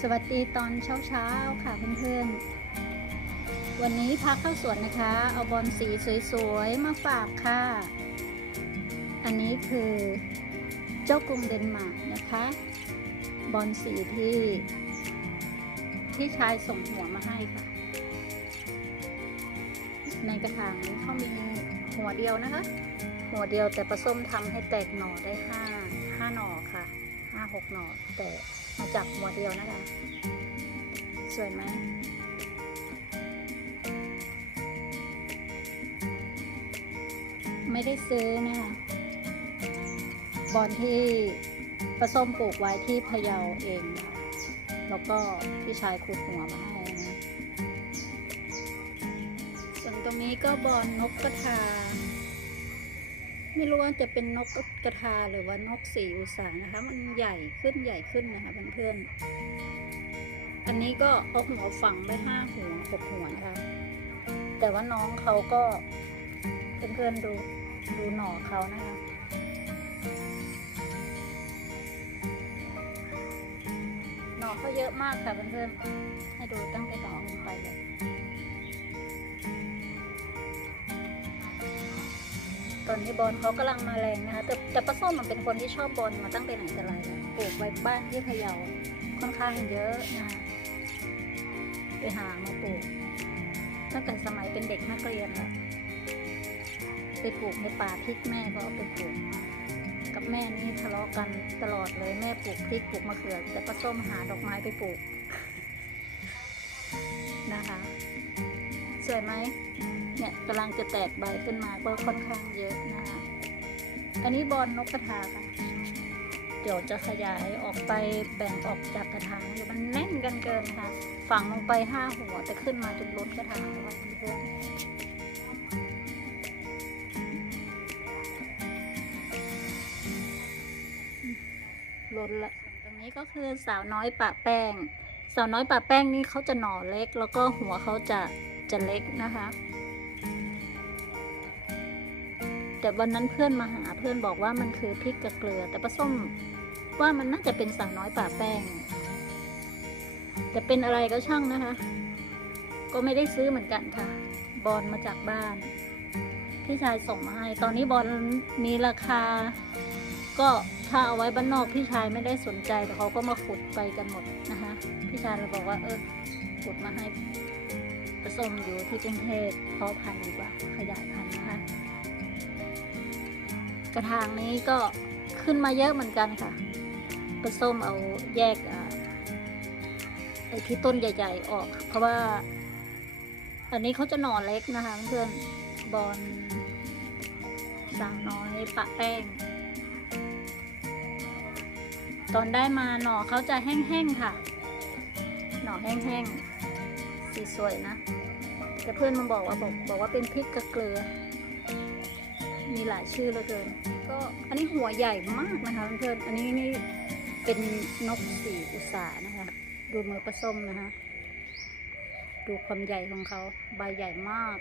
สวัสดีตอนเช้าๆค่ะเพื่อนๆ วันนี้พาเข้าสวนนะคะ เอาบอลสีสวยๆ มาฝากค่ะ อันนี้คือเจ้ากรุงเดนมาร์กนะคะ บอลสีที่ที่ชายส่งหัวมาให้ค่ะ ในกระถางนี้เขามีหัวเดียวนะคะ หัวเดียวแต่ผสมทำให้แตกหน่อได้ห้าห้าหน่อค่ะห้าหกหน่อแต่ มาจากหัวเดียวนะคะ สวยไหมไม่ได้ซื้อนะคะบอลที่ผสมปลูกไว้ที่พะเยาเองค่ะแล้วก็พี่ชายขุดหัวมาให้นะ ส่วนตรงนี้ก็บอลนกกระทา ไม่รู้ว่าจะเป็นนกกระทาหรือว่านกสีอุสานะคะ มันใหญ่ขึ้นใหญ่ขึ้นนะคะเพื่อนๆอันนี้ก็เอาหัวฝังไปห้าหัวหกหัวนะคะ แต่ว่าน้องเขาก็เพื่อนๆดูดูหน่อเขานะคะหน่อเขาเยอะมากค่ะเพื่อนๆให้ดูตั้งแต่หน่อลงไปเลย อนนี้บอลเขากำลังมาแรงนะคะ แต่แต่ป้าส้มมันเป็นคนที่ชอบบอลมาตั้งแต่ไหนแต่ไรแล้วปลูกไว้บ้านที่พะเยาค่อนข้างเยอะนะคะไปหามาปลูกตั้งแต่สมัยเป็นเด็กนักเรียนแล้วไปปลูกในป่าพริกแม่ก็เอาไปปลูกกับแม่นี่ทะเลาะกันตลอดเลยแม่ปลูกพริกปลูกมะเขือ แต่ป้าส้มหาดอกไม้ไปปลูกนะคะ สวยไหม เนี่ยกำลังจะแตกใบขึ้นมาก็ค่อนข้างเยอะนะคะอันนี้บอลนกกระทาค่ะ เดี๋ยวจะขยายออกไปแบ่งออกจากกระถางเดี๋ยวมันแน่นกันเกินค่ะ ฝังลงไปห้าหัวแต่ขึ้นมาจนล้นกระถางแล้วเพื่อนล้นละตรงนี้ก็คือสาวน้อยปะแป้ง สาวน้อยปะแป้งนี่เขาจะหน่อเล็ก แล้วก็หัวเขาจะจะเล็กนะคะ แต่วันนั้นเพื่อนมาหาเพื่อนบอกว่ามันคือพริกกับเกลือ แต่ป้าส้มว่ามันน่าจะเป็นสาวน้อยป่าแป้ง แต่เป็นอะไรก็ช่างนะคะ ก็ไม่ได้ซื้อเหมือนกันค่ะ บอลมาจากบ้าน พี่ชายส่งมาให้ ตอนนี้บอลมีราคา ก็ถ้าเอาไว้บ้านนอกพี่ชายไม่ได้สนใจแต่เขาก็มาขุดไปกันหมดนะคะ พี่ชายเราบอกว่าเออขุดมาให้ผสมอยู่ที่กรุงเทพเพาะพันธุ์ดีกว่าขยายพันธุ์นะคะ กระถางนี้ก็ขึ้นมาเยอะเหมือนกันค่ะผสมเอาแยกไอ้ที่ต้นใหญ่ ๆ ออก เพราะว่า อันนี้เขาจะหน่อเล็กนะคะ เพื่อนบอลสาวน้อยปะแป้ง ตอนได้มาหน่อเขาจะแห้งๆค่ะ หน่อแห้งๆสีสวยนะแต่เพื่อนมาบอกว่าบอกบอกว่าเป็นพริกกับเกลือ มีหลายชื่อเหลือเกิน ก็อันนี้หัวใหญ่มากนะคะเพื่อนๆอันนี้นี่เป็นนกสีอุสานะคะ ดูมือผสมนะคะดูความใหญ่ของเขาใบใหญ่มาก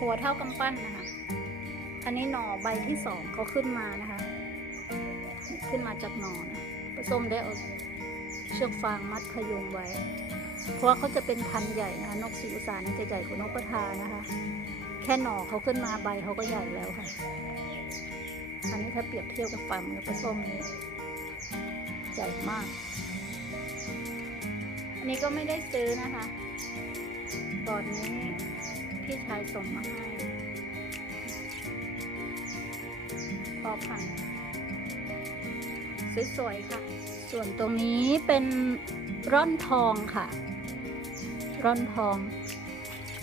หัวเท่ากำปั้นนะคะ อันนี้หน่อใบที่สองเขาขึ้นมานะคะ ขึ้นมาจากหน่อนะผสมได้เอาเชือกฟางมัดพยุงไว้ เพราะเขาจะเป็นพันธุ์ใหญ่นะคะนกสีอุสานี่จะใหญ่กว่านกกระทานะคะ แค่หน่อเขาขึ้นมาใบเขาก็ใหญ่แล้วค่ะ อันนี้ถ้าเปรียบเทียบกับฝ่ามือปลาส้มนี้ใหญ่มาก อันนี้ก็ไม่ได้ซื้อนะคะตอนนี้พี่ชายส่งมาให้พอพันสวยๆค่ะ ส่วนตรงนี้เป็นร่อนทองค่ะ ร่อนทอง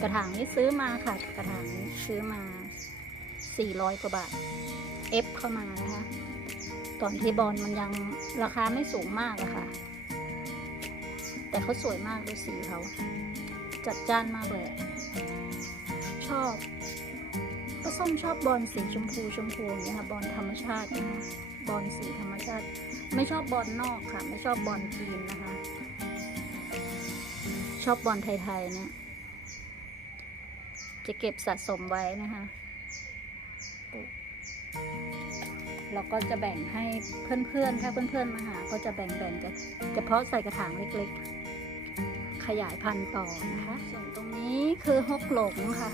กระถางนี้ซื้อมาค่ะ กระถางนี้ซื้อมา 400 กว่าบาท เอฟเข้ามานะคะ ตอนที่บอลมันยังราคาไม่สูงมากอะค่ะ แต่เขาสวยมากดูสีเขา จัดจ้านมากเลย ชอบป้าส้มชอบบอลสีชมพูชมพูอย่างเงี้ยค่ะ บอลธรรมชาตินะคะบอลสีธรรมชาติ ไม่ชอบบอลนอกค่ะ ไม่ชอบบอลจีนนะคะ ชอบบอลไทยๆเนี่ย จะเก็บสะสมไว้นะคะเราก็จะแบ่งให้เพื่อนๆ ถ้าเพื่อนๆ มาหา ก็จะแบ่งๆกันเฉพาะใส่กระถางเล็กๆ ขยายพันธุ์ต่อนะคะ ส่วนตรงนี้คือฮกหลงค่ะ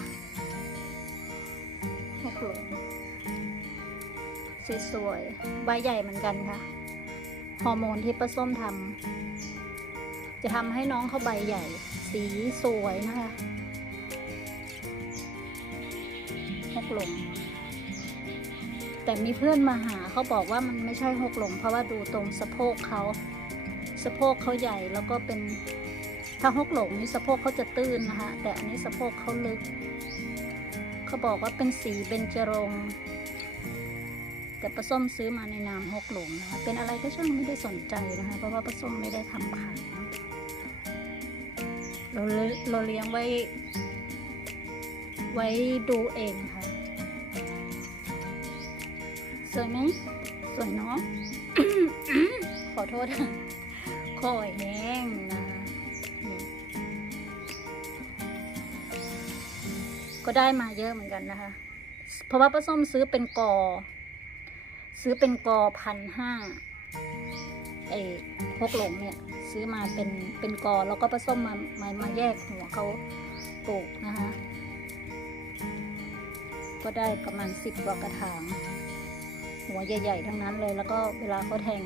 ฮกหลงสวยๆ ใบใหญ่เหมือนกันค่ะ ฮอร์โมนที่ป้าส้มทำจะทำให้น้องเขาใบใหญ่ สีสวยนะคะ กหลงแต่มีเพื่อนมาหาเขาบอกว่ามันไม่ใช่หกหลงเพราะว่าดูตรงสะโพกเขาสะโพกเขาใหญ่แล้วก็เป็นถ้าหกหลงนี่สะโพกเขาจะตื้นนะคะ แต่อันนี้สะโพกเขาลึก เขาบอกว่าเป็นสีเบญจรงแต่ปลาส้มซื้อมาในนามหกหลงนะคะเป็นอะไรก็ช่างไม่ได้สนใจนะคะ เพราะว่าปลาส้มไม่ได้ทำขายเนอะเราเราเลี้ยงไว้ ไว้ดูเองค่ะ สวยไหมสวยเนาะขอโทษค่ะคอยแห้งนะคะก็ได้มาเยอะเหมือนกันนะคะ เพราะว่าป้าส้มซื้อเป็นกอ ซื้อเป็นกอพันห้าไอ้พกหลงเนี่ย ซื้อมาเป็นเป็นกอแล้วก็ป้าส้มมามามาแยกหัวเขาปลูกนะคะ ก็ได้ประมาณสิบกว่ากระถาง หัวใหญ่ ๆ ทั้งนั้นเลย แล้วก็เวลาเขาแทง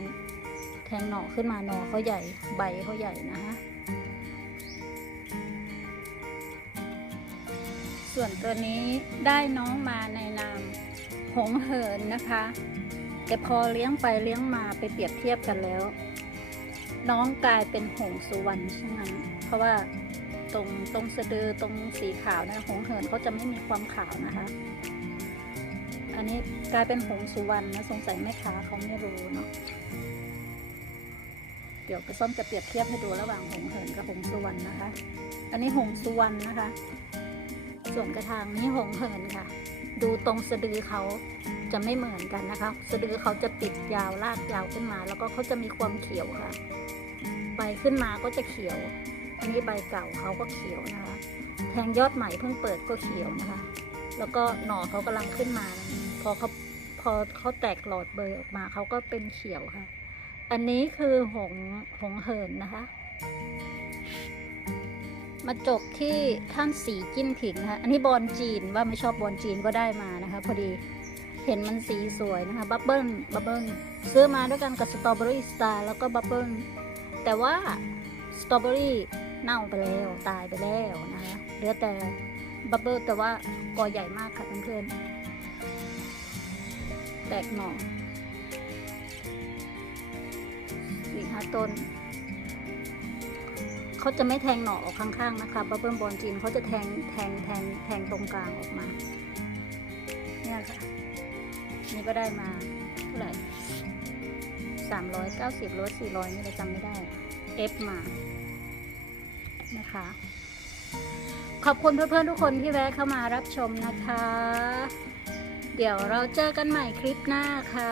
แทงหน่อขึ้นมาหน่อเขาใหญ่ใบเขาใหญ่นะคะส่วนตัวนี้ได้น้องมาในนามหงเหินนะคะแต่พอเลี้ยงไปเลี้ยงมาไปเปรียบเทียบกันแล้ว น้องกลายเป็นหงสุวรรณใช่ไหมเพราะว่าตรงตรงสะดือตรงสีขาวนะหงเหินเขาจะไม่มีความขาวนะคะ อันนี้กลายเป็นหงสุวรรณนะสงสัยแม่ค้าเขาไม่รู้เนาะเดี๋ยวไปส้มจะเปรียบเทียบให้ดูระหว่างหงเหินกับหงสุวรรณนะคะ อันนี้หงสุวรรณนะคะ ส่วนกระถางนี้หงเหินค่ะ ดูตรงสะดือเขาจะไม่เหมือนกันนะคะ สะดือเขาจะติดยาวลากยาวขึ้นมา แล้วก็เขาจะมีความเขียวค่ะ ใบขึ้นมาก็จะเขียว อันนี้ใบเก่าเขาก็เขียวนะคะ แทงยอดใหม่เพิ่งเปิดก็เขียวนะคะ แล้วก็หน่อเขากำลังขึ้นมา พอเขาพอเขาแตกหลอดเบยออกมาเขาก็เป็นเขียวค่ะ อันนี้คือหงหงเหินนะคะ มาจบที่ท่านสีจิ้นผิงนะคะ อันนี้บอลจีนว่าไม่ชอบบอลจีนก็ได้มานะคะ พอดีเห็นมันสีสวยนะคะบับเบิ้ลบับเบิ้ลซื้อมาด้วยกันกับสตรอเบอรี่สตาร์แล้วก็บับเบิ้ลแต่ว่าสตรอเบอรี่เน่าไปแล้วตายไปแล้วนะคะเหลือแต่บับเบิ้ลแต่ว่ากอใหญ่มากค่ะเพื่อนๆ แตกหน่อสี่ห้าต้น เขาจะไม่แทงหน่อออกข้างๆนะคะบับเบิ้ลบอลจีนเขาจะแทงแทงแทงแทงตรงกลางออกมา เนี่ยค่ะ นี่ก็ได้มาเท่าไหร่สามร้อยเก้าสิบรือยสี่ร้อยนี่เราจำไม่ได้ เอฟมา นะคะ ขอบคุณเพื่อนๆทุกคนที่แวะเข้ามารับชมนะคะ เดี๋ยวเราเจอกันใหม่คลิปหน้าค่ะ